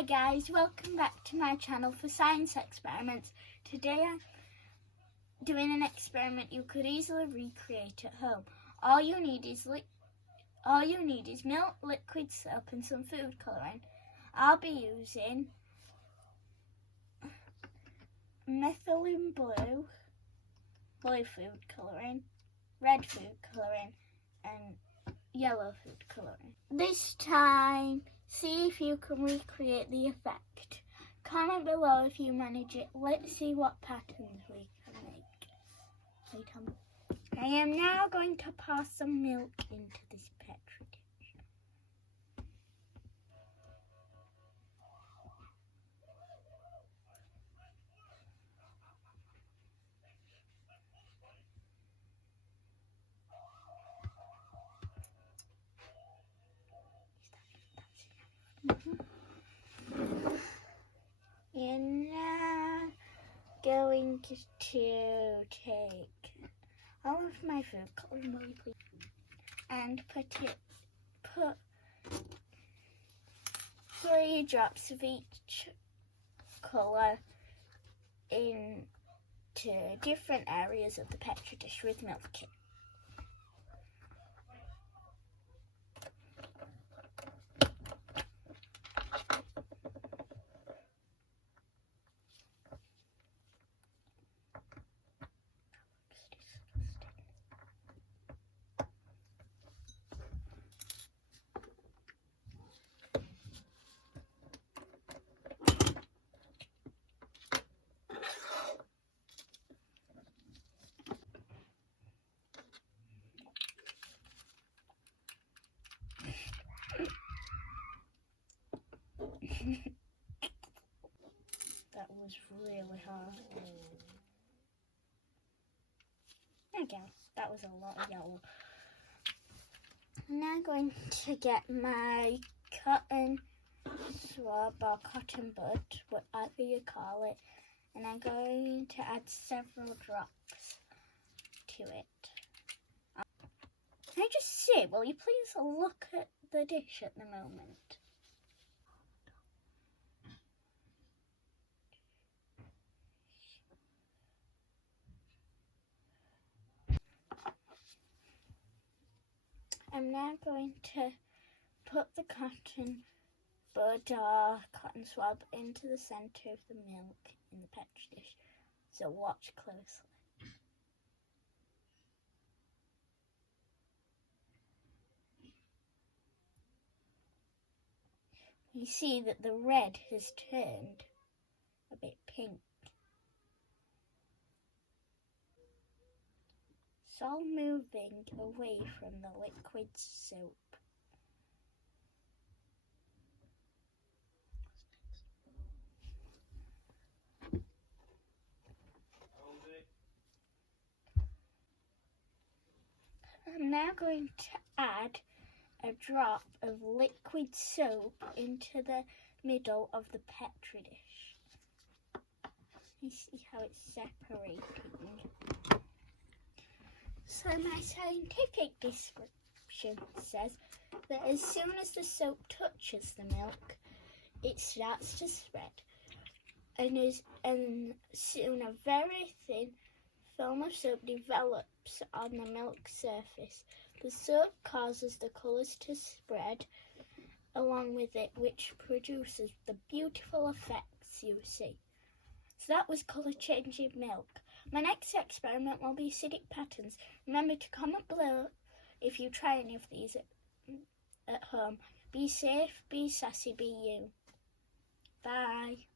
Hi guys, welcome back to my channel for science experiments. Today I'm doing an experiment you could easily recreate at home. All you need is milk, liquid soap and some food colouring. I'll be using methylene blue food colouring, red food colouring and yellow food colouring. This time, see if you can recreate the effect. Comment below if you manage it. Let's see what patterns we can make. I am now going to pour some milk into this petri dish. And now going to take all of my food colouring and put 3 drops of each colour into different areas of the petri dish with milk in. That was really hard. There we go. That was a lot of yellow. I'm now going to get my cotton swab or cotton bud, whatever you call it, and I'm going to add several drops to it. Can I just say, will you please look at the dish at the moment? I'm now going to put the cotton bud or cotton swab into the centre of the milk in the petri dish, so watch closely. You see that the red has turned a bit pink. It's all moving away from the liquid soap. I'm now going to add a drop of liquid soap into the middle of the petri dish. You see how it's separating. So my scientific description says that as soon as the soap touches the milk, it starts to spread, and soon a very thin film of soap develops on the milk surface. The soap causes the colours to spread along with it, which produces the beautiful effects you see. So that was colour changing milk. My next experiment will be acidic patterns. Remember to comment below if you try any of these at home. Be safe, be sassy, be you. Bye.